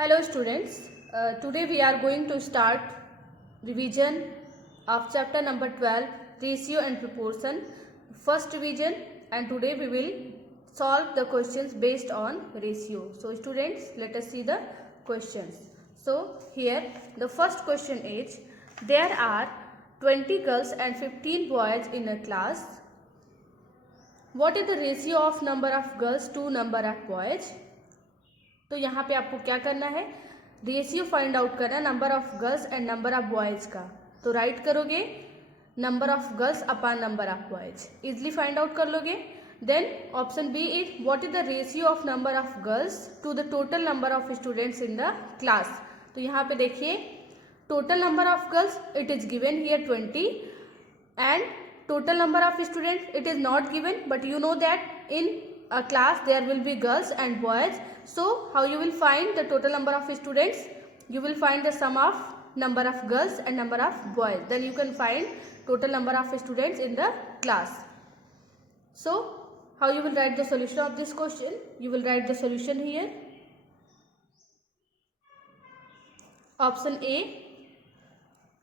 Hello students, today we are going to start revision of chapter number 12 ratio and proportion, first revision, and today we will solve the questions based on ratio. So students, let us see the questions. So here the first question is, there are 20 girls and 15 boys in a class. What is the ratio of number of girls to number of boys? तो यहाँ पे आपको क्या करना है, ratio find out करना है number of girls and number of boys का. तो राइट करोगे number of girls upon number of boys, easily find out कर लोगे. Then option B is what is the ratio of number of girls to the total number of students in the class. तो यहाँ पे देखिए total number of girls it is given here 20 and total number of students it is not given, but you know that in a class there will be girls and boys. So how you will find the total number of students? You will find the sum of number of girls and number of boys, then you can find total number of students in the class. So how you will write the solution of this question? You will write the solution here. Option A,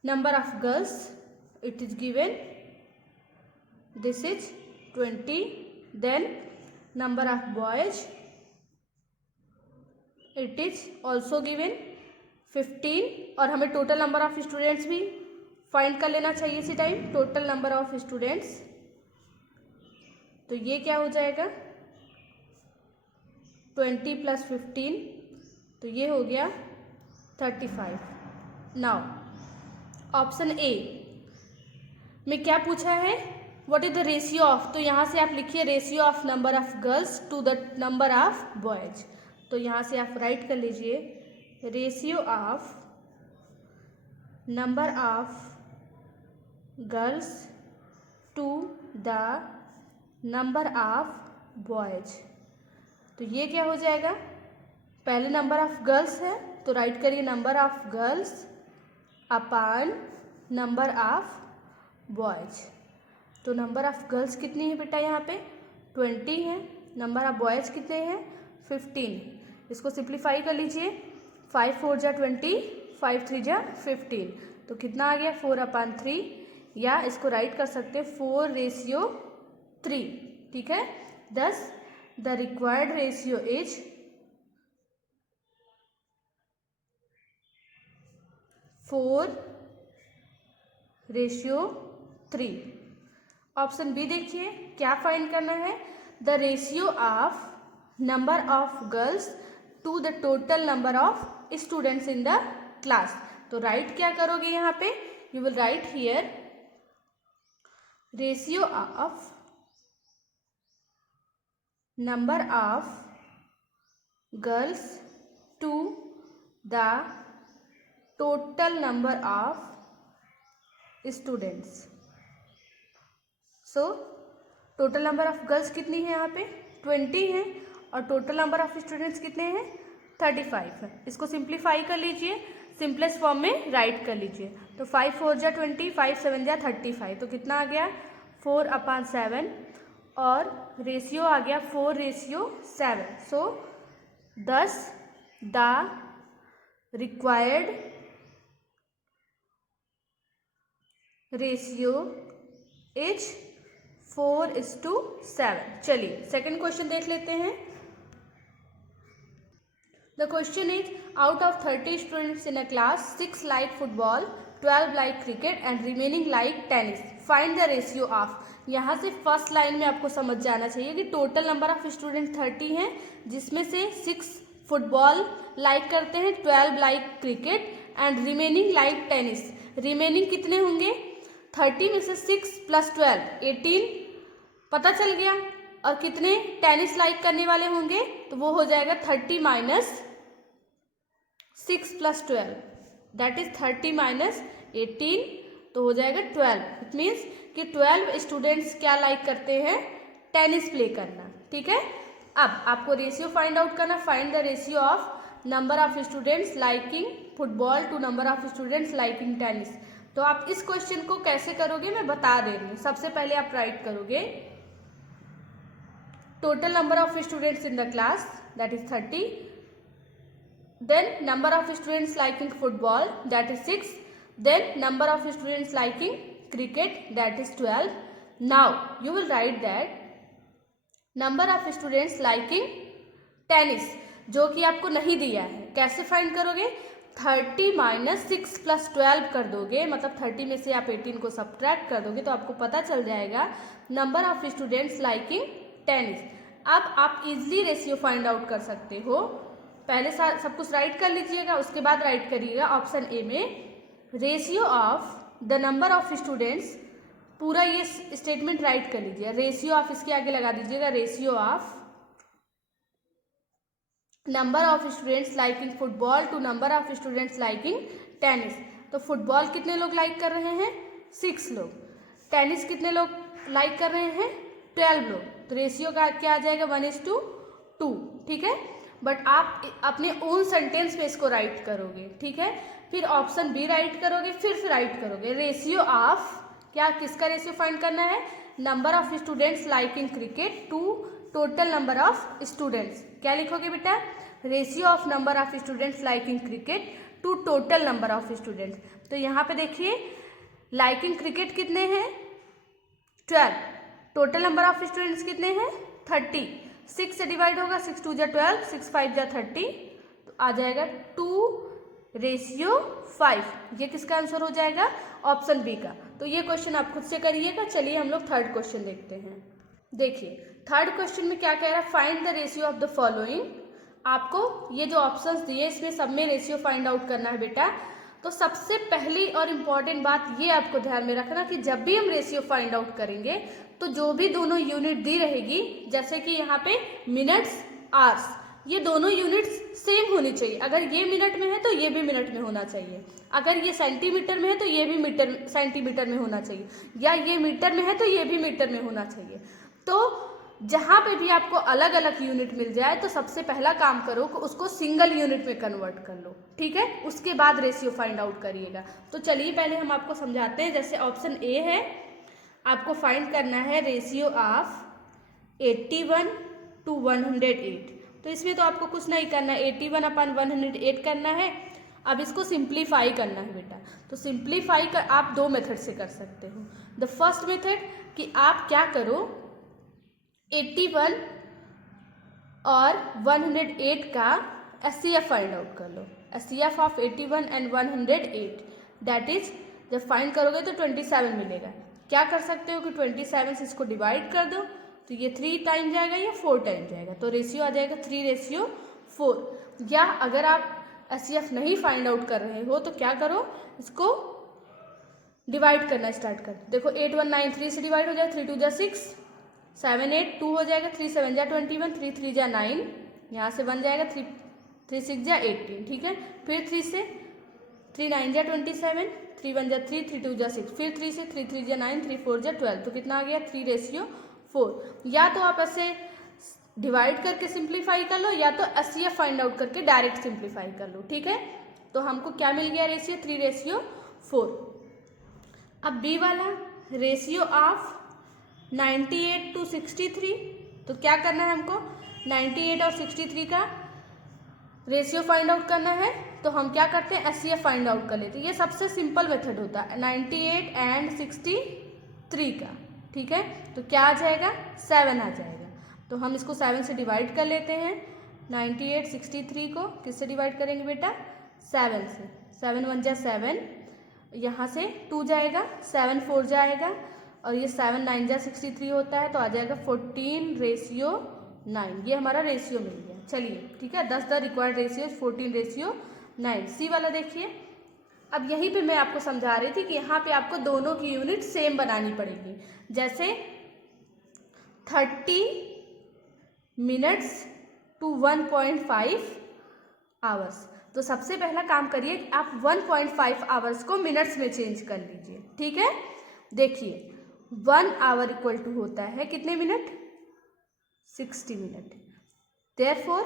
number of girls it is given, this is 20, then number of boys it is also given 15, और हमें total number of students भी find कर लेना चाहिए इसी time. Total number of students, तो ये क्या हो जाएगा 20 + 15, तो ये हो गया 35. नाउ ऑप्शन ए में क्या पूछा है, what is the ratio of, तो यहाँ से आप लिखिए ratio of number of girls to the number of boys. तो यहाँ से आप राइट कर लीजिए ratio of number of girls to the number of boys. तो ये क्या हो जाएगा, पहले नंबर ऑफ गर्ल्स है तो राइट करिए number of girls upon number of boys. तो नंबर ऑफ गर्ल्स कितनी है बेटा, यहाँ पे 20 है. नंबर ऑफ बॉयज़ कितने हैं 15. इसको सिंप्लीफाई कर लीजिए, 5 4 जा 20, 5 3 जा 15. तो कितना आ गया 4/3, या इसको राइट कर सकते हैं 4:3. ठीक है, thus the required ratio is 4:3. Option B देखिए क्या फाइंड करना है, the ratio of number of girls to the total number of students in the class. तो राइट क्या करोगे यहाँ पे, you will write here ratio of number of girls to the total number of students. So total number of girls कितनी है यहाँ पे 20 है, और टोटल नंबर ऑफ स्टूडेंट्स कितने हैं 35 है. इसको सिंप्लीफाई कर लीजिए, सिंपलेस्ट फॉर्म में राइट कर लीजिए. तो 5 4 जा 20, 5 7 जा 35. तो कितना आ गया 4/7, और रेशियो आ गया 4:7. सो thus the required ratio is 4:7. चलिए सेकेंड क्वेश्चन देख लेते हैं. The question is out of 30 students in a class 6 like football, 12 like cricket and remaining like tennis. Find the ratio of. यहाँ से फर्स्ट लाइन में आपको समझ जाना चाहिए कि टोटल नंबर ऑफ स्टूडेंट 30 हैं, जिसमें से 6 फुटबॉल लाइक करते हैं, 12 like cricket and remaining like tennis. Remaining कितने होंगे 30 में से 6 + 12 18 पता चल गया, और कितने टेनिस लाइक करने वाले होंगे, तो वो हो जाएगा 30 - 6 + 12, दैट इज 30 - 18, तो हो जाएगा 12. इट मीन्स कि 12 स्टूडेंट्स क्या लाइक करते हैं, टेनिस प्ले करना. ठीक है, अब आपको रेशियो फाइंड आउट करना, find the ratio of number of students liking football to number of students liking tennis. तो आप इस क्वेश्चन को कैसे करोगे मैं बता दे रही हूँ. सबसे पहले आप राइट करोगे total number of students in the class, that is 30, then number of students liking football, that is 6. Then number of students liking cricket, that is 12. Now you will write that number of students liking tennis, जो कि आपको नहीं दिया है, कैसे find करोगे? 30 minus 6 plus 12 कर दोगे, मतलब 30 में से आप 18 को सब्ट्रैक्ट कर दोगे तो आपको पता चल जाएगा number of students liking tennis. अब आप इजीली रेशियो फाइंड आउट कर सकते हो। पहले सब कुछ राइट कर लीजिएगा, उसके बाद राइट करिएगा ऑप्शन ए में ratio of the number of students, पूरा ये स्टेटमेंट राइट कर लीजिए। रेशियो ऑफ इसके आगे लगा दीजिएगा ratio of number of students liking football to number of students liking tennis. तो फुटबॉल कितने लोग लाइक कर रहे हैं? 6 लोग। टेनिस कितने लोग लाइक कर रहे हैं? 12 लोग। तो रेशियो का क्या आ जाएगा? 1:2, ठीक है। बट आप अपने ओन सेंटेंस में इसको राइट करोगे, ठीक है। फिर ऑप्शन बी राइट करोगे, फिर से राइट करोगे रेशियो ऑफ, क्या किसका रेशियो फाइंड करना है? Number of students liking cricket to total number of students. क्या लिखोगे बेटा? Ratio of number of students liking cricket to total number of students. तो यहाँ पे देखिए लाइकिंग क्रिकेट कितने हैं? 12। टोटल नंबर ऑफ स्टूडेंट्स कितने हैं? 30। 6 से डिवाइड होगा, 6 2 जा 12, 6 5 जा 30, तो आ जाएगा 2:5। ये किसका आंसर हो जाएगा? ऑप्शन बी का। तो ये क्वेश्चन आप खुद से करिएगा। चलिए हम लोग थर्ड क्वेश्चन देखते हैं। देखिए थर्ड क्वेश्चन में क्या कह रहा है? Find the ratio of the following. आपको ये जो ऑप्शंस दिए इसमें सब में रेशियो फाइंड आउट करना है बेटा। तो सबसे पहली और इम्पॉर्टेंट बात ये आपको ध्यान में रखना कि जब भी हम रेशियो फाइंड आउट करेंगे तो जो भी दोनों यूनिट दी रहेगी, जैसे कि यहाँ पे मिनट्स, आवर्स, ये दोनों यूनिट्स सेम होनी चाहिए। अगर ये मिनट में है तो ये भी मिनट में होना चाहिए, अगर ये सेंटीमीटर में है तो ये भी सेंटीमीटर में होना चाहिए, या ये मीटर में है तो ये भी मीटर में होना चाहिए। तो जहाँ पे भी आपको अलग अलग यूनिट मिल जाए तो सबसे पहला काम करो कि उसको सिंगल यूनिट में कन्वर्ट कर लो, ठीक है। उसके बाद रेशियो फाइंड आउट करिएगा। तो चलिए पहले हम आपको समझाते हैं। जैसे ऑप्शन ए है, आपको फाइंड करना है रेशियो ऑफ 81 to 108। तो इसमें तो आपको कुछ नहीं करना है, 81/108 करना है। अब इसको सिंप्लीफाई करना है बेटा। तो सिंप्लीफाई कर आप 2 मेथड से कर सकते हो। द फर्स्ट मेथड कि आप क्या करो, 81 और 108 का एचसीएफ फाइंड आउट कर लो। HCF of 81 and 108, that is जब फाइंड करोगे तो 27 मिलेगा। क्या कर सकते हो कि 27 से इसको डिवाइड कर दो तो ये 3 टाइम जाएगा या 4 टाइम जाएगा, तो रेशियो आ जाएगा 3:4। या अगर आप एचसीएफ नहीं फाइंड आउट कर रहे हो तो क्या करो, इसको डिवाइड करना स्टार्ट कर। देखो 8193 से डिवाइड हो जाएगा, 3 2 जा 6, 7 8 2 हो जाएगा, 3 7 जा 21, 3 3 जा 9, यहाँ से बन जाएगा 3 6 जा 18, ठीक है। फिर 3 से 3 9 जा 27, 3 1 जा 3, 3 2 जा 6, फिर 3 से 3 3 जा 9, 3 4 जा 12, तो कितना आ गया? 3:4। या तो आप ऐसे डिवाइड करके सिंप्लीफाई कर लो, या तो एचसीएफ फाइंड आउट करके डायरेक्ट सिंप्लीफाई कर लो, ठीक है। तो हमको क्या मिल गया रेशियो? 3:4। अब बी वाला रेशियो ऑफ 98 to 63, तो क्या करना है हमको? 98 और 63 का रेशियो फाइंड आउट करना है। तो हम क्या करते हैं? एचसीएफ फाइंड आउट कर लेते हैं। ये सबसे सिंपल मेथड होता है 98 and 63 का, ठीक है। तो क्या आ जाएगा? 7 आ जाएगा। तो हम इसको 7 से डिवाइड कर लेते हैं। 98 63 को किससे डिवाइड करेंगे बेटा? 7 से। 7 1 जा 7, यहाँ से 2 जाएगा, 7 4 जाएगा, और ये 7 9 जा 63 होता है, तो आ जाएगा 14:9। ये हमारा रेशियो मिल गया। चलिए ठीक है, 10 द रिक्वायर्ड रेशियो 14:9। सी वाला देखिए। अब यहीं पे मैं आपको समझा रही थी कि यहाँ पे आपको दोनों की यूनिट सेम बनानी पड़ेगी। जैसे 30 मिनट्स टू 1.5 आवर्स। तो सबसे पहला काम करिए कि आप 1.5 आवर्स को मिनट्स में चेंज कर लीजिए, ठीक है। देखिए 1 आवर इक्वल टू होता है कितने minute? 60 minute. Therefore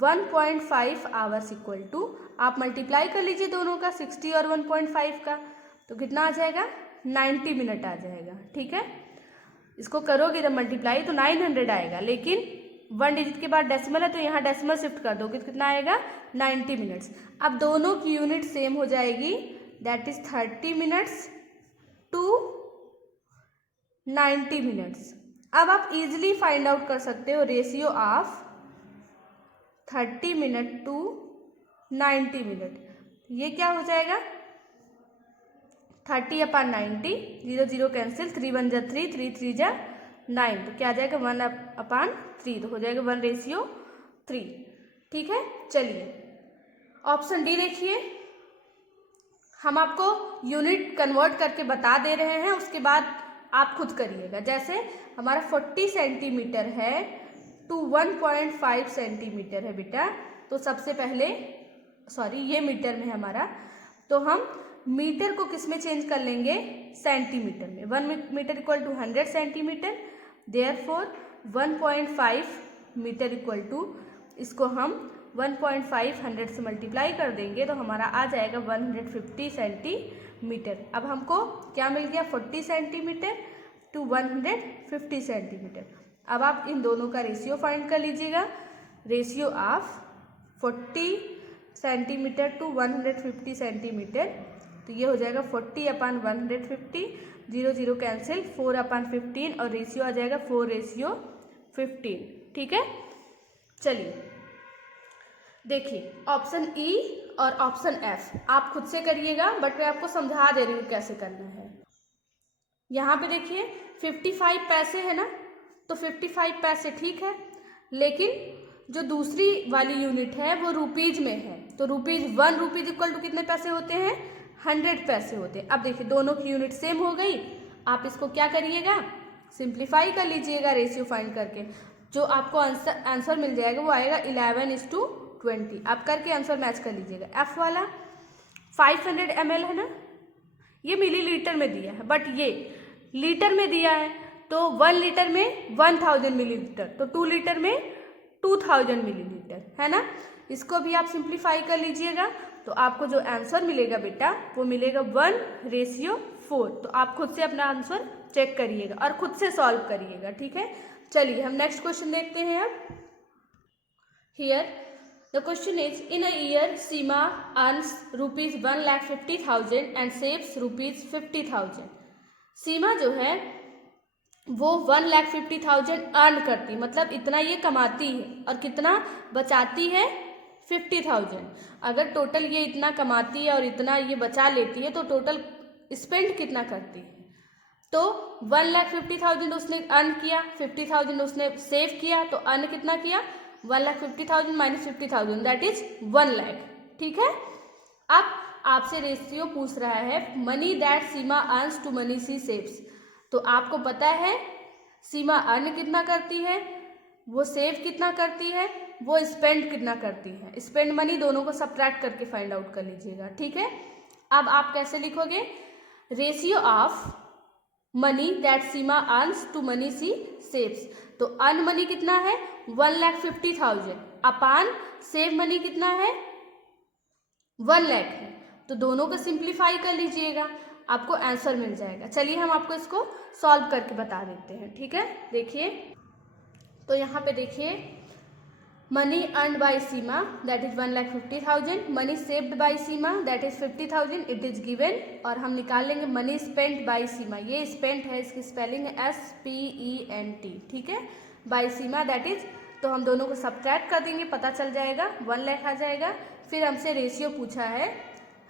1.5 hours equal to, आप मल्टीप्लाई कर लीजिए दोनों का, 60 और 1.5 का, तो कितना आ जाएगा? 90 मिनट आ जाएगा, ठीक है। इसको करोगे जब मल्टीप्लाई तो 900 आएगा, लेकिन 1 डिजिट के बाद डेसिमल है तो यहाँ डेसिमल शिफ्ट कर दोगे तो कितना आएगा 90 मिनट्स। अब दोनों की यूनिट सेम हो जाएगी, that is 30 minutes to 90 minutes. अब आप इजीली फाइंड आउट कर सकते हो ratio of 30 minute to 90 minute. ये क्या हो जाएगा 30/90, 0 0 कैंसिल, 3 1 जा 3, 3 3 जा 9, तो क्या आ जाएगा 1/3, तो हो जाएगा 1:3। ठीक है, चलिए ऑप्शन डी देखिए, हम आपको यूनिट कन्वर्ट करके बता दे रहे हैं, उसके बाद आप खुद करिएगा। जैसे हमारा 40 सेंटीमीटर है टू 1.5 सेंटीमीटर है बेटा, तो सबसे पहले ये मीटर में हमारा, तो हम मीटर को किस में चेंज कर लेंगे, सेंटीमीटर में। 1 metre equal to 100 centimetre, therefore 1.5 metre equal to, इसको हम 1.5 100 से मल्टीप्लाई कर देंगे तो हमारा आ जाएगा 150 सेंटीमीटर। अब हमको क्या मिल गया 40 सेंटीमीटर टू 150 सेंटीमीटर। अब आप इन दोनों का रेशियो फाइंड कर लीजिएगा, ratio of 40 centimetre to 150 centimetre, तो ये हो जाएगा 40/150, 0 0 कैंसिल, 4/15 और रेशियो आ जाएगा 4:15। ठीक है, चलिए देखिए ऑप्शन ई और ऑप्शन एफ आप खुद से करिएगा, बट मैं आपको समझा दे रही हूँ कैसे करना है। यहाँ पे देखिए 55 पैसे है ना, तो 55 पैसे ठीक है, लेकिन जो दूसरी वाली यूनिट है वो रुपीज में है, तो ₹1 रुपीज इक्वल टू कितने पैसे होते हैं 100 पैसे होते हैं। अब देखिए दोनों की यूनिट सेम हो गई, आप इसको क्या करिएगा सिंप्लीफाई कर लीजिएगा रेशियो फाइंड करके, जो आपको आंसर मिल जाएगा वो आएगा 11:20। आप करके आंसर मैच कर लीजिएगा। एफ वाला 500 ml है ना, ये मिलीलीटर में दिया है, बट ये लीटर में दिया है, तो 1 लीटर में 1000 मिलीलीटर, तो 2 लीटर में 2000 मिलीलीटर है ना। इसको भी आप सिंप्लीफाई कर लीजिएगा, तो आपको जो आंसर मिलेगा बेटा वो मिलेगा 1:4। तो आप खुद से अपना आंसर चेक करिएगा और खुद से सॉल्व करिएगा। ठीक है, चलिए हम नेक्स्ट क्वेश्चन देखते हैं। अब here the question is, in a year Seema earns ₹1,50,000 and saves ₹50,000। सीमा जो है वो 1,50,000 अर्न करती, मतलब इतना ये कमाती है, और कितना बचाती है 50,000। अगर टोटल ये इतना कमाती है और इतना ये बचा लेती है तो टोटल स्पेंड कितना करती है, तो 1,50,000 उसने अर्न किया, 50,000 उसने सेव किया, तो अर्न कितना किया 1,50,000 माइनस 50,000 दैट इज 1 लाख। ठीक है, अब आपसे रेशियो पूछ रहा है money that Seema earns to money she saves, तो आपको पता है सीमा अर्न कितना करती है, वो सेव कितना करती है, वो स्पेंड कितना करती है। स्पेंड मनी दोनों को सब्ट्रैक्ट करके फाइंड आउट कर लीजिएगा। ठीक है, अब आप कैसे लिखोगे, ratio of money that Seema earns to money she saves, तो अर्न मनी कितना है 1,50,000 अपान सेव मनी कितना है 1 लाख है, तो दोनों को सिंप्लीफाई कर लीजिएगा, आपको आंसर मिल जाएगा। चलिए हम आपको इसको सॉल्व करके बता देते हैं। ठीक है, देखिए तो यहाँ पे देखिए money earned bye Seema that is 1,50,000, money saved by Seema that is 50,000, it is given, और हम निकाल लेंगे मनी स्पेंट बाय सीमा, ये स्पेंट है, इसकी स्पेलिंग है SPENT। ठीक है, बाय सीमा दैट इज, तो हम दोनों को सब्ट्रैक्ट कर देंगे, पता चल जाएगा 1 लाख आ जाएगा। फिर हमसे रेशियो पूछा है,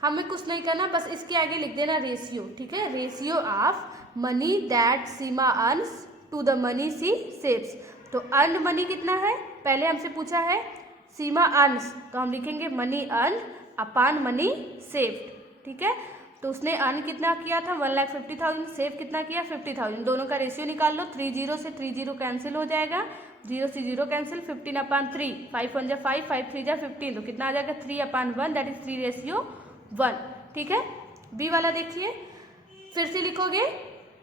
हमें कुछ नहीं करना, बस इसके आगे लिख देना रेशियो। ठीक है, ratio of money that Seema earns to the money she saves, तो अर्न मनी कितना है, पहले हमसे पूछा है सीमा अर्न्स, तो हम लिखेंगे मनी अर्न अपान मनी सेव्ड। ठीक है, तो उसने अर्न कितना किया था 1,50,000, सेव कितना किया 50,000, दोनों का रेशियो निकाल लो, 3 0 से 3 0 कैंसिल हो जाएगा, 0 से 0 कैंसिल, 15/3, 5 1 जा 5, 5 3 जा 15, तो कितना आ जाएगा 3/1 दैट इज 3:1। ठीक है, बी वाला देखिए, फिर से लिखोगे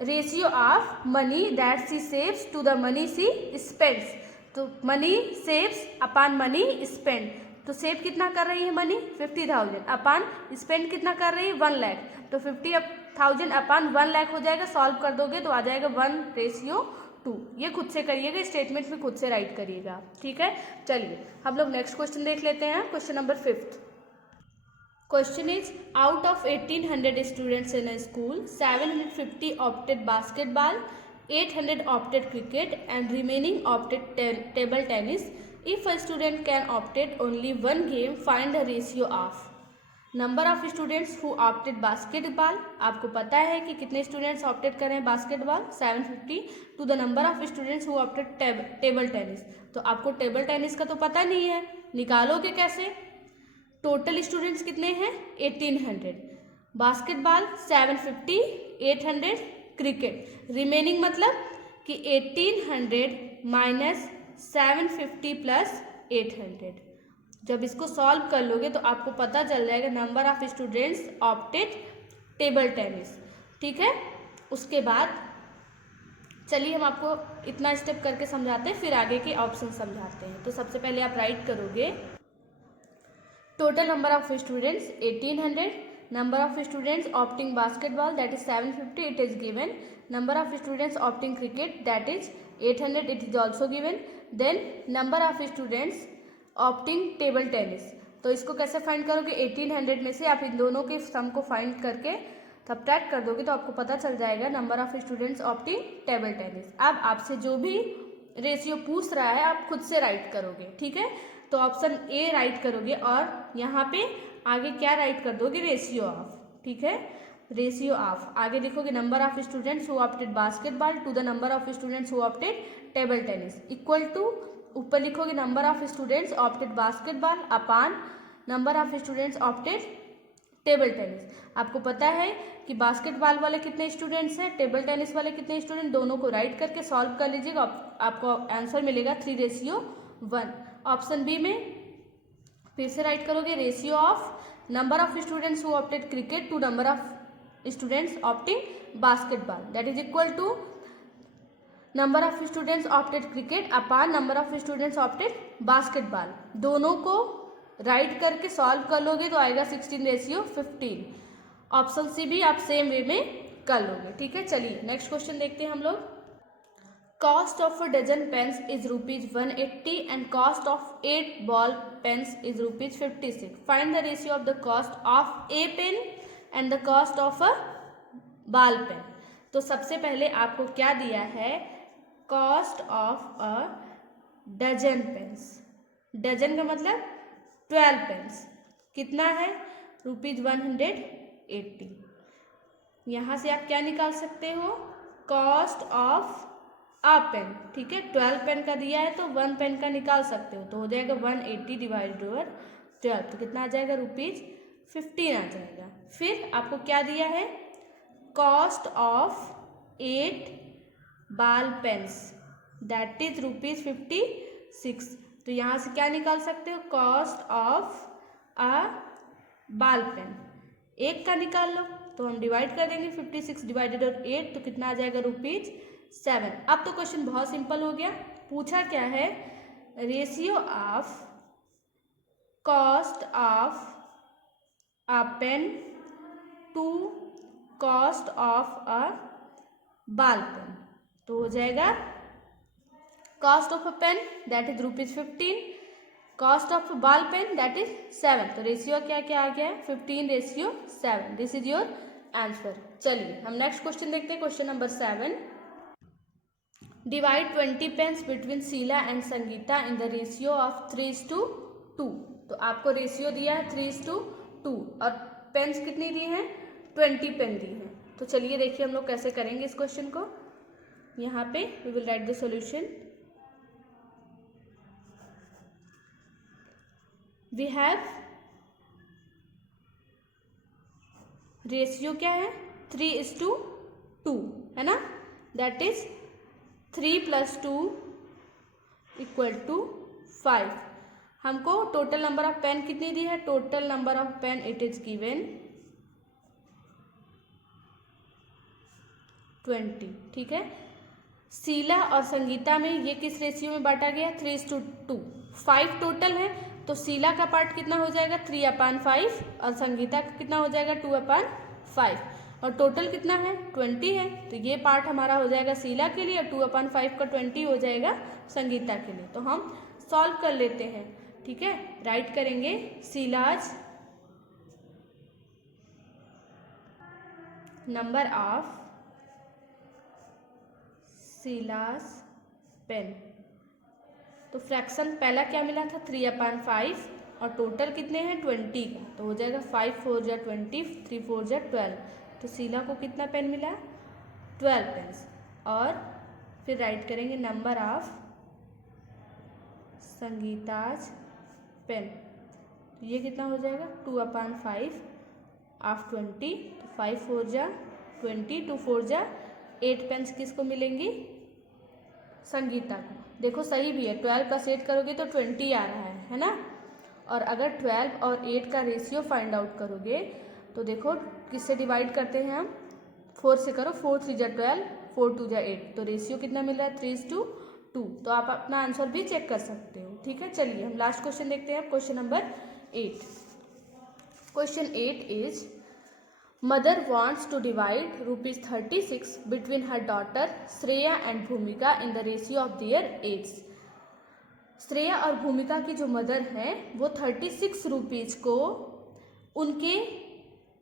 ratio of money that she saves to the money she spends, तो money saves upon money spend, तो सेव कितना कर रही है मनी 50,000 अपान स्पेंड कितना कर रही है 1 लाख, तो 50,000 अपान 1 लाख हो जाएगा, सॉल्व कर दोगे तो आ जाएगा 1:2। 2। ये खुद से करिएगा, स्टेटमेंट भी खुद से राइट करिएगा, ठीक है। चलिए हम लोग नेक्स्ट क्वेश्चन देख लेते हैं, question number 5th। Question is, out of 1800 students in a school, 750 opted basketball, 800 opted cricket, and remaining opted table tennis. If a student can opted only one game, find the ratio of number of students who opted basketball. आपको पता है कि कितने students opted करें basketball, 750, to the number of students who opted table tennis. तो आपको table tennis का तो पता नहीं है, निकालोगे कैसे? टोटल स्टूडेंट्स कितने हैं? 1800, बास्केटबॉल 750, 800 क्रिकेट, रिमेनिंग मतलब कि 1800 माइनस 750 प्लस 800। जब इसको सॉल्व कर लोगे तो आपको पता चल जाएगा number of students opted table tennis, ठीक है। उसके बाद चलिए हम आपको इतना स्टेप करके समझाते हैं, फिर आगे के ऑप्शन समझाते हैं। तो सबसे पहले आप राइट करोगे total number of students 1800, number of students opting basketball that is 750, it is given, number of students opting cricket that is 800, it is also given, then number of students opting table tennis। तो इसको कैसे find करोगे? 1800 में से आप इन दोनों के सम को फाइंड करके सब्ट्रैक्ट कर दोगे तो आपको पता चल जाएगा number of students opting table tennis. अब आपसे जो भी रेशियो पूछ रहा है आप खुद से राइट करोगे, ठीक है। तो ऑप्शन ए राइट करोगे और यहाँ पे आगे क्या राइट कर दोगे? रेशियो ऑफ, ठीक है। रेशियो ऑफ आगे लिखोगे number of students who opted basketball to the number of students who opted table tennis, equal to ऊपर लिखोगे number of students opted basketball upon number of students opted table tennis. आपको पता है कि basketball वाले कितने स्टूडेंट्स हैं, table tennis वाले कितने स्टूडेंट, दोनों को राइट करके सॉल्व कर लीजिएगा, आपको आंसर मिलेगा 3:1। ऑप्शन बी में फिर से राइट करोगे ratio of number of students who opted cricket to number of students opting basketball that is equal to number of students opted cricket upon number of students opted basketball. दोनों को right करके solve कर लोगे तो आएगा 16:15। Option C भी आप same way में कर लोगे, ठीक है। चलिए नेक्स्ट क्वेश्चन देखते हैं हम लोग। Cost of a dozen pens is ₹180 and cost of 8 ball pens is ₹56. Find the ratio of the cost of a pen and the cost of a ball pen। तो सबसे पहले आपको क्या दिया है? Cost of a dozen pens. Dozen का मतलब 12 pens. कितना है? ₹180। यहाँ से आप क्या निकाल सकते हो? कॉस्ट ऑफ आ पेन, ठीक है। 12 पेन का दिया है तो 1 पेन का निकाल सकते हो, तो हो जाएगा 180 डिवाइडेड ओवर 12, तो कितना आ जाएगा? ₹15 आ जाएगा। फिर आपको क्या दिया है? Cost of 8 ball pens that is ₹56। तो यहाँ से क्या निकाल सकते हो? Cost of a ball pen, एक का निकाल लो तो हम डिवाइड कर देंगे 56 डिवाइडेड ओवर 8, तो कितना आ जाएगा? ₹7। अब तो क्वेश्चन बहुत सिंपल हो गया। पूछा क्या है? Ratio of cost of a pen to cost of a ball pen, तो हो जाएगा cost of a pen that is ₹15, cost of a ball pen that is 7। तो रेशियो क्या क्या आ गया है? 15:7। This is your answer. चलिए हम नेक्स्ट क्वेश्चन देखते हैं, question number 7। Divide 20 pens between Sheila and Sangeeta in the ratio of 3:2। तो आपको रेशियो दिया है 3:2 और पेन्स कितनी दी हैं? 20 पेन दी हैं। तो चलिए देखिए हम लोग कैसे करेंगे इस क्वेश्चन को। यहाँ पे we will write the solution. We have ratio क्या है? 3:2 है ना, दैट इज 3 + 2 = 5। हमको टोटल नंबर ऑफ पेन कितनी दी है? Total number of pen it is given 20, ठीक है। शीला और संगीता में ये किस रेशियो में बांटा गया? 3:2। 5 टोटल है तो शीला का पार्ट कितना हो जाएगा? 3/5 और संगीता का कितना हो जाएगा? 2/5। और टोटल कितना है 20 है, तो ये पार्ट हमारा हो जाएगा शीला के लिए, 2/5 का 20 हो जाएगा संगीता के लिए। तो हम सॉल्व कर लेते हैं, ठीक है। राइट करेंगे Sheela's number of Sheela's pen. तो फ्रैक्शन पहला क्या मिला था 3/5 और टोटल कितने हैं 20 का, तो हो जाएगा 5 4 जा 20, 3 4 जा 12। तो शीला को कितना पेन मिला 12 पेन्स। और फिर राइट करेंगे नंबर ऑफ संगीताज पेन। तो ये कितना हो जाएगा 2/5 ऑफ 20, तो 5 4 जा 20, 2 4 जा 8 पेन्स किसको मिलेंगी संगीता को। देखो सही भी है, 12 का सेट करोगे तो 20 आ रहा है ना। और अगर 12 और 8 का रेशियो फाइंड आउट करोगे तो देखो किससे डिवाइड करते हैं हम, 4 से करो, 4 3 जा 12, 4 2 जा 8, तो रेशियो कितना मिल रहा है 3:2। तो आप अपना आंसर भी चेक कर सकते हो, ठीक है। चलिए हम लास्ट क्वेश्चन देखते हैं, question number 8। Question 8 is Mother wants to divide ₹36 between her daughter Shreya and Bhumika in the ratio of their ages। Shreya और भूमिका की जो मदर है वो 36 रुपीज़ को उनके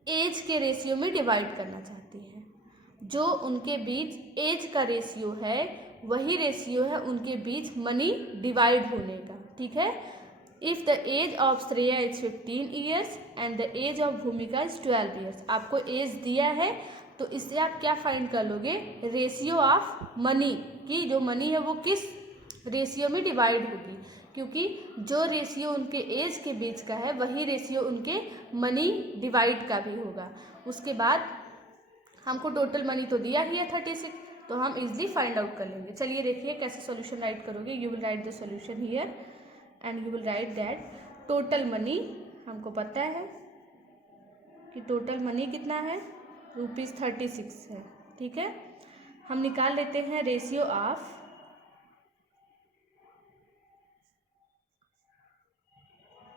एज के रेशियो में डिवाइड करना चाहती है। जो उनके बीच एज का रेशियो है वही रेशियो है उनके बीच मनी डिवाइड होने का, ठीक है। If the age of Shreya is 15 years and the age of Bhumika is 12 years। आपको एज दिया है तो इससे आप क्या फाइंड कर लोगे, रेशियो ऑफ मनी, कि जो मनी है वो किस रेशियो में डिवाइड होगी, क्योंकि जो रेशियो उनके एज के बीच का है वही रेशियो उनके मनी डिवाइड का भी होगा। उसके बाद हमको टोटल मनी तो दिया ही है 36, तो हम इजीली फाइंड आउट कर लेंगे। चलिए देखिए कैसे सॉल्यूशन राइट करोगे। You will write the solution here and you will right that total money, हमको पता है कि टोटल मनी कितना है ₹36 है, ठीक है। हम निकाल लेते हैं ratio of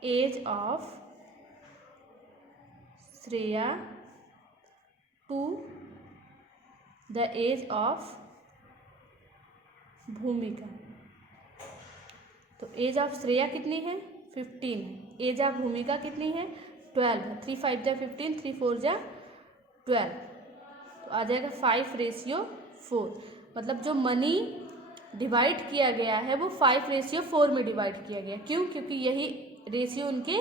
age of Shreya to the age of Bhumika. तो एज ऑफ श्रेया कितनी है 15 है, एज ऑफ भूमिका कितनी है 12 है। 3 5 जा 15, 3 4 जा 12, तो आ जाएगा 5:4। मतलब जो मनी डिवाइड किया गया है वो 5:4 में डिवाइड किया गया। क्यों? क्योंकि यही रेशियो उनके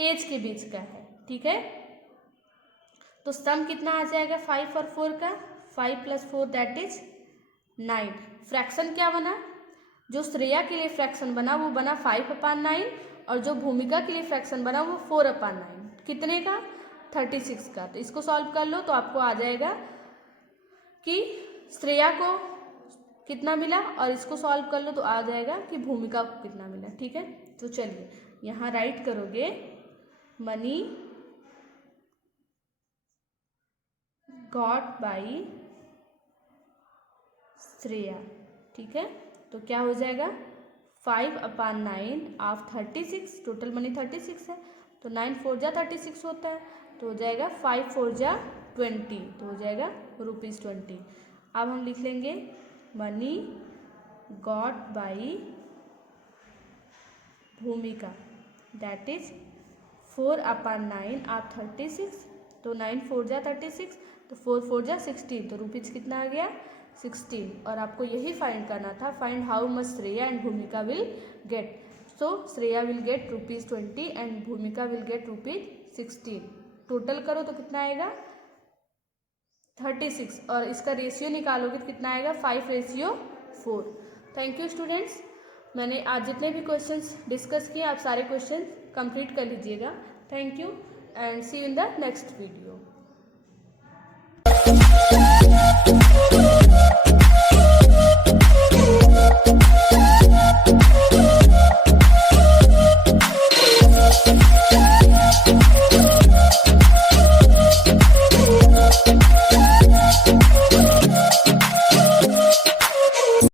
एज के बीच का है, ठीक है। तो सम कितना आ जाएगा 5 और 4 का, 5 + 4 दैट इज 9। फ्रैक्शन क्या बना, जो श्रेया के लिए फ्रैक्शन बना वो बना 5/9 और जो भूमिका के लिए फ्रैक्शन बना वो 4/9। कितने का 36 का। तो इसको सॉल्व कर लो तो आपको आ जाएगा कि श्रेया को कितना मिला और इसको सॉल्व कर लो तो आ जाएगा कि भूमिका को कितना मिला, ठीक है। तो चलिए यहाँ राइट करोगे मनी गॉट बाई श्रेया, ठीक है। तो क्या हो जाएगा 5/9 ऑफ 36, टोटल मनी 36 है, तो 9 4 जा 36 होता है, तो हो जाएगा 5 4 जा 20, तो हो जाएगा ₹20। अब हम लिख लेंगे मनी गॉट बाई भूमिका दैट इज 4/9 ऑफ 36, तो 9 4 जा 36, तो 4 4 जा 16, तो रुपीज़ कितना आ गया 16। और आपको यही फाइंड करना था, find how much Shreya and Bhumika will get. So Shreya will get ₹20 and Bhumika will get ₹16। Total करो तो कितना आएगा 36 और इसका रेशियो निकालोगे तो कितना आएगा 5:4। Thank you students. मैंने आज जितने भी क्वेश्चंस डिस्कस किए आप सारे क्वेश्चन कंप्लीट कर लीजिएगा। Thank you and see you in the next video.